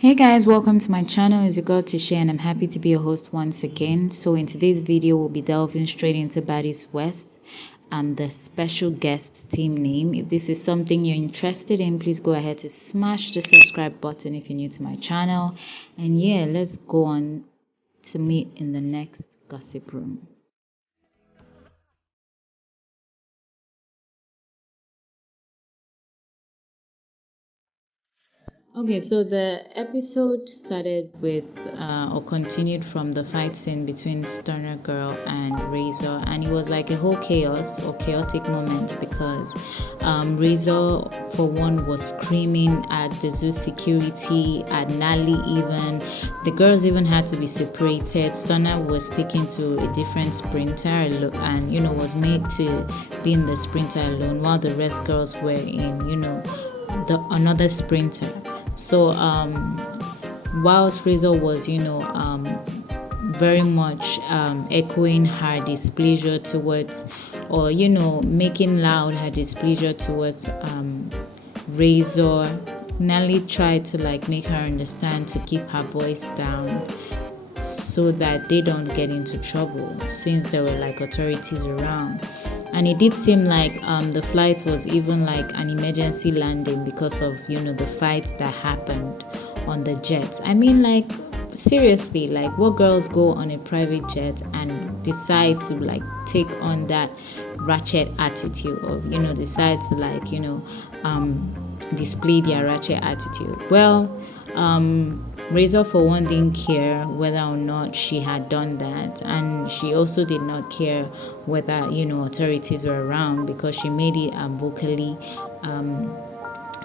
Hey guys, welcome to my channel. It's your girl Tisha and I'm happy to be your host once again. So in today's video, we'll be delving straight into Baddies West and the special guest team name. If this is something you're interested in, please go ahead to smash the subscribe button if you're new to my channel. And yeah, let's go on to meet in the next gossip room. Okay, so the episode started with or continued from the fight scene between Stoner Girl and Razor, and it was like a whole chaos or chaotic moment because Razor, for one, was screaming at the zoo security, at Nally even. The girls even had to be separated. Stoner was taken to a different sprinter and, was made to be in the sprinter alone while the rest girls were in, the another sprinter. So whilst Fraser was, very much echoing her displeasure towards, or making loud her displeasure towards Razor, Nelly tried to make her understand to keep her voice down so that they don't get into trouble since there were authorities around. And it did seem like the flight was even an emergency landing because of the fight that happened on the jet. I mean, seriously, what girls go on a private jet and decide to take on that ratchet attitude of decide to display their ratchet attitude. Well, Razor, for one, didn't care whether or not she had done that, and she also did not care whether authorities were around because she made it vocally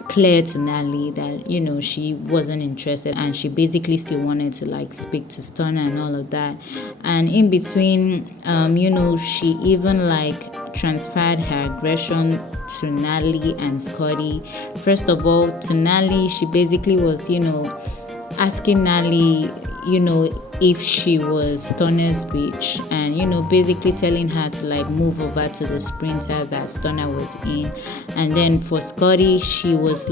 clear to Nally that she wasn't interested, and she basically still wanted to speak to Stoner and all of that. And in between, she even transferred her aggression to Nally and Scotty. First of all, to Nally, she basically was asking Nally, if she was Stoner's bitch, and basically telling her to move over to the sprinter that Stoner was in. And then for Scotty, she was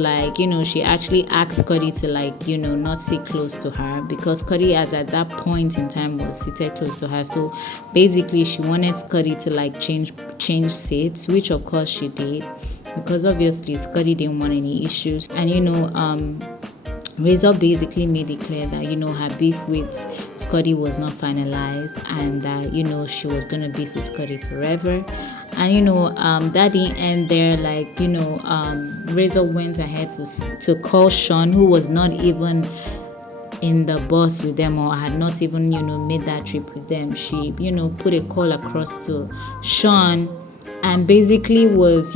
she actually asked Scotty to not sit close to her because Scotty, as at that point in time, was seated close to her. So basically she wanted Scotty to change seats, which of course she did, because obviously Scotty didn't want any issues. And Razor basically made it clear that her beef with Scotty was not finalized, and that she was gonna beef with Scotty forever. And that didn't end there. Razor went ahead to call Sean, who was not even in the bus with them or had not even made that trip with them. She put a call across to Sean and basically was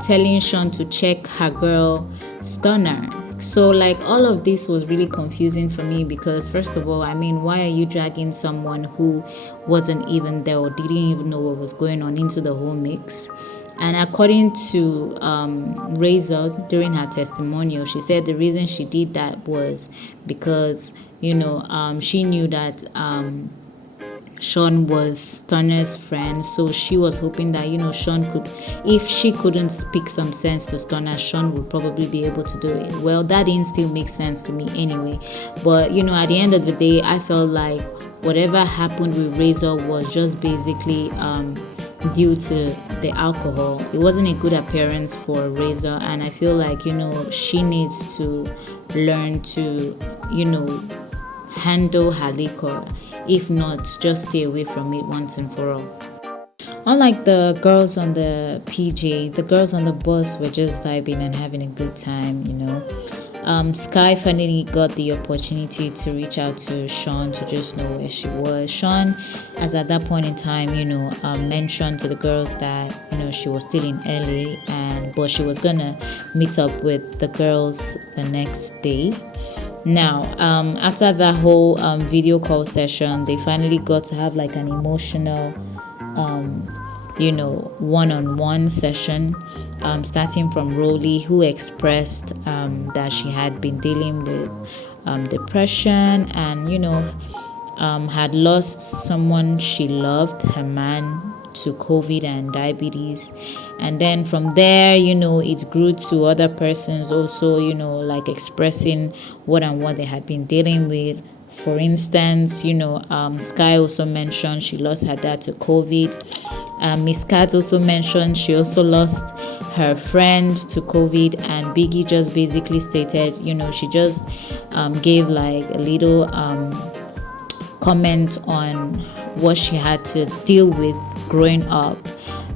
telling Sean to check her girl Stoner. So all of this was really confusing for me because, first of all, I mean, why are you dragging someone who wasn't even there or didn't even know what was going on into the whole mix? And according to Razor, during her testimonial, she said the reason she did that was because she knew that Sean was Stoner's friend, so she was hoping that Sean could, if she couldn't speak some sense to Stoner, Sean would probably be able to do it. Well, that didn't still make sense to me anyway. But at the end of the day, I felt like whatever happened with Razor was just basically due to the alcohol. It wasn't a good appearance for Razor, and I feel like she needs to learn to handle her liquor. If not, just stay away from it once and for all. Unlike the girls on the PJ, the girls on the bus were just vibing and having a good time, Sky finally got the opportunity to reach out to Sean to just know where she was. Sean, as at that point in time, mentioned to the girls that, she was still in LA but she was gonna meet up with the girls the next day. Now, after that whole video call session, they finally got to have an emotional, one-on-one session, starting from Rolly, who expressed that she had been dealing with depression and, had lost someone she loved, her man, to COVID and diabetes. And then from there, it grew to other persons also, like expressing what they had been dealing with. For instance, Sky also mentioned she lost her dad to COVID. Miss Cat also mentioned she also lost her friend to COVID, and Biggie just basically stated, she just gave like a little comment on what she had to deal with growing up,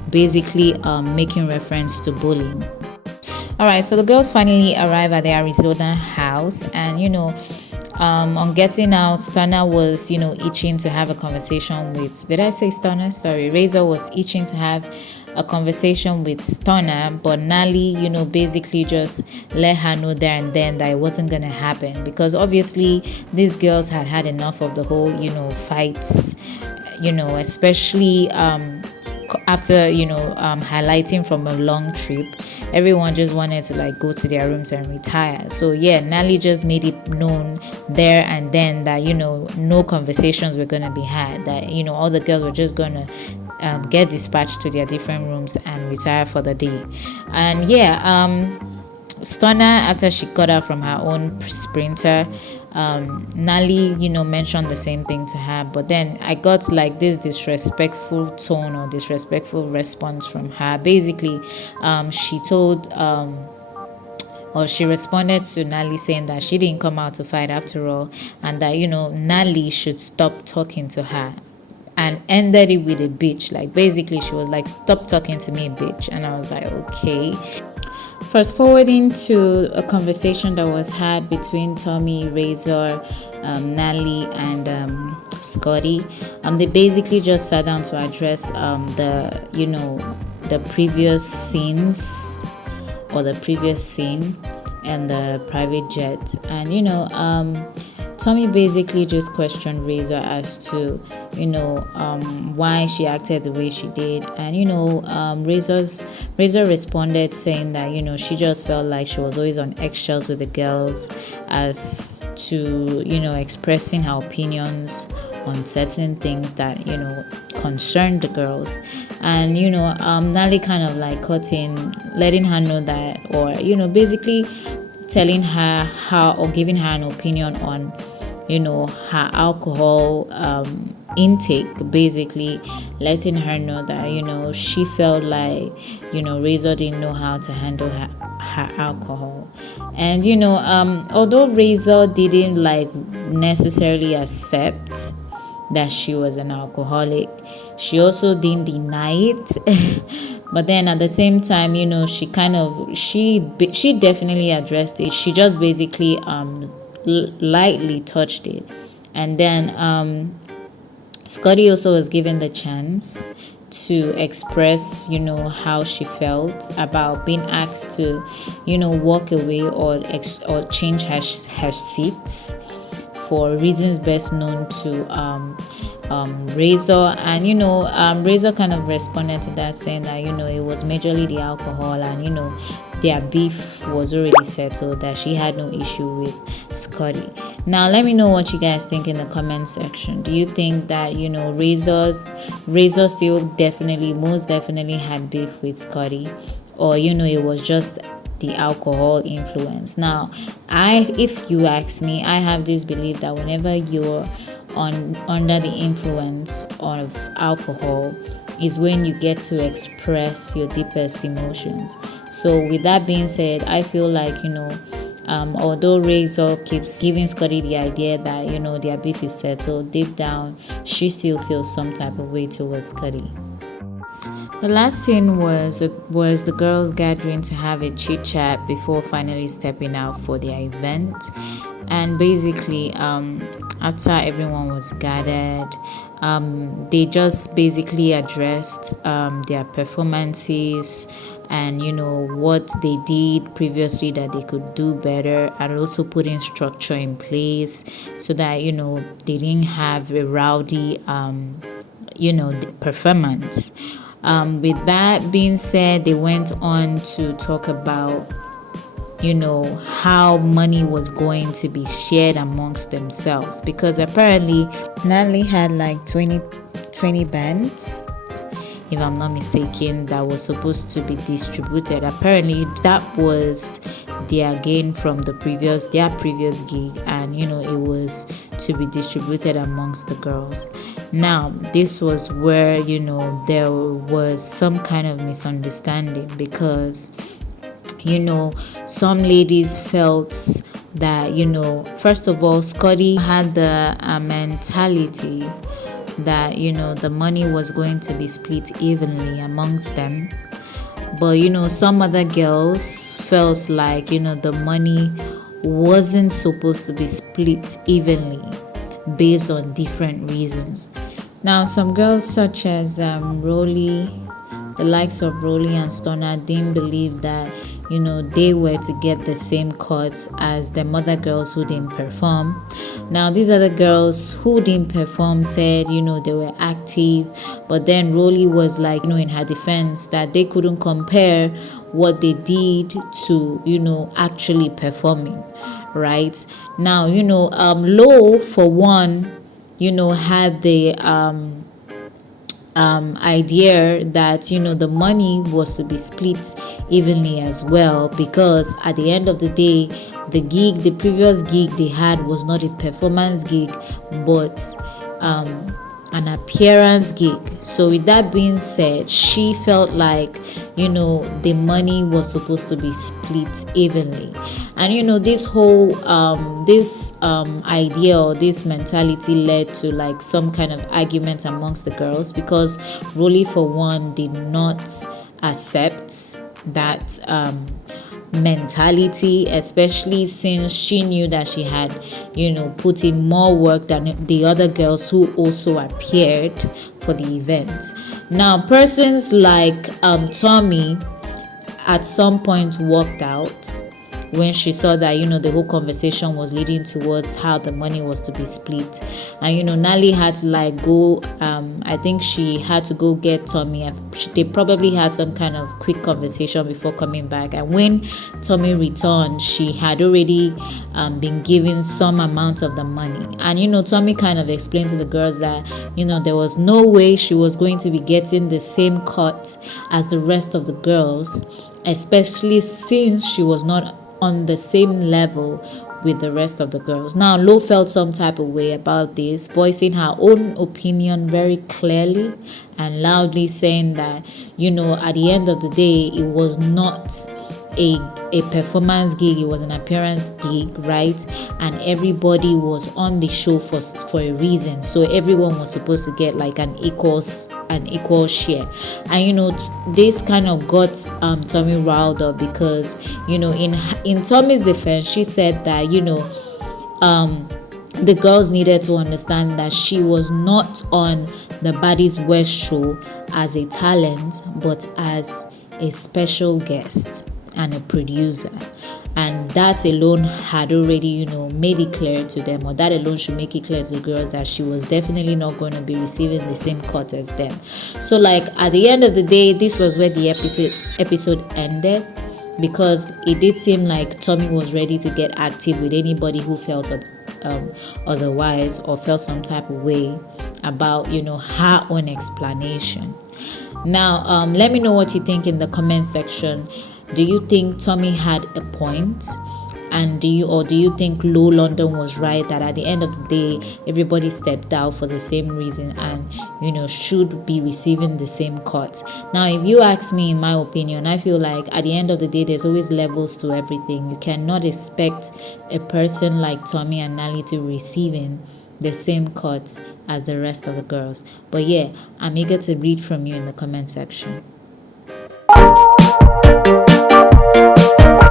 basically making reference to bullying. All right, so the girls finally arrive at the Arizona house, and on getting out, Stunner was, itching to have a conversation with. Did I say Stunner? Sorry, Razor was itching to have a conversation with Stunner, but Nally, basically just let her know there and then that it wasn't gonna happen, because obviously these girls had had enough of the whole, fights, especially after highlighting from a long trip. Everyone just wanted to like go to their rooms and retire. So yeah, Nally just made it known there and then that no conversations were going to be had, that all the girls were just going to get dispatched to their different rooms and retire for the day. And Stunner, after she got out from her own sprinter, Nally, mentioned the same thing to her, but then I got like this disrespectful tone or disrespectful response from her. Basically, she told or she responded to Nally saying that she didn't come out to fight after all, and that Nally should stop talking to her, and ended it with a bitch. Like basically she was like, stop talking to me, bitch. And I was like, okay. Fast forwarding to a conversation that was had between Tommy, Razor, Nally, and Scotty. They basically just sat down to address the previous scenes, or the previous scene and the private jet. And Tommy basically just questioned Razor as to why she acted the way she did, and Razor responded saying that she just felt like she was always on eggshells with the girls as to expressing her opinions on certain things that concerned the girls. And Nally kind of like cut in, letting her know that, or basically telling her how, or giving her an opinion on her alcohol intake, basically letting her know that she felt like Razor didn't know how to handle her alcohol. And although Razor didn't like necessarily accept that she was an alcoholic, she also didn't deny it. But then at the same time, she definitely addressed it. She just basically lightly touched it. And then Scotty also was given the chance to express how she felt about being asked to walk away or change her seats for reasons best known to Razor. And Razor kind of responded to that, saying that it was majorly the alcohol, and their beef was already settled, that she had no issue with Scotty. Now let me know what you guys think in the comment section. Do you think that Razor still most definitely had beef with Scotty, or it was just the alcohol influence? Now, if you ask me, I have this belief that whenever you're under the influence of alcohol is when you get to express your deepest emotions. So with that being said, I feel like although Razor keeps giving Scotty the idea that their beef is settled, deep down she still feels some type of way towards Scotty. The last scene was the girls gathering to have a chit chat before finally stepping out for their event. And basically, after everyone was gathered, they just basically addressed their performances and what they did previously that they could do better, and also putting structure in place so that they didn't have a rowdy performance. With that being said, they went on to talk about how money was going to be shared amongst themselves, because apparently Natalie had like 20 bands. if I'm not mistaken, that was supposed to be distributed. Apparently, that was their gain from their previous gig, and it was to be distributed amongst the girls. Now, this was where there was some kind of misunderstanding, because some ladies felt that first of all, Scotty had the mentality that the money was going to be split evenly amongst them. But some other girls felt like the money wasn't supposed to be split evenly based on different reasons. Now, some girls such as Rolly, the likes of Rolly and Stoner, didn't believe that they were to get the same cut as the mother girls who didn't perform. Now, these other girls who didn't perform said they were active, but then Rolly was like, in her defense, that they couldn't compare what they did to actually performing. Right now, Low for one had the idea that the money was to be split evenly as well, because at the end of the day, the previous gig they had was not a performance gig, but an appearance gig. So with that being said, she felt like the money was supposed to be split evenly. And this whole idea or this mentality led to like some kind of argument amongst the girls, because Rolly for one did not accept that mentality, especially since she knew that she had put in more work than the other girls who also appeared for the event. Now, persons like Tommy at some point walked out when she saw that the whole conversation was leading towards how the money was to be split. And Nali had to like go, I think she had to go get Tommy. They probably had some kind of quick conversation before coming back, and when Tommy returned, she had already been given some amount of the money. And Tommy kind of explained to the girls that there was no way she was going to be getting the same cut as the rest of the girls, especially since she was not on the same level with the rest of the girls. Now, Lo felt some type of way about this, voicing her own opinion very clearly and loudly, saying that at the end of the day, it was not a performance gig, it was an appearance gig, right? And everybody was on the show for a reason, so everyone was supposed to get like an equal share. And this kind of got Tommy riled up, because in Tommy's defense, she said that the girls needed to understand that she was not on the Baddies West show as a talent, but as a special guest and a producer. And that alone had already made it clear to them, or that alone should make it clear to the girls, that she was definitely not going to be receiving the same cut as them. So like at the end of the day, this was where the episode ended, because it did seem like Tommy was ready to get active with anybody who felt otherwise, or felt some type of way about her own explanation. Now, let me know what you think in the comment section. Do you think Tommy had a point? And do you think Low London was right, that at the end of the day everybody stepped out for the same reason and should be receiving the same cut? Now, if you ask me, in my opinion, I feel like at the end of the day there's always levels to everything. You cannot expect a person like Tommy and Nali to receiving the same cut as the rest of the girls. But yeah, I'm eager to read from you in the comment section.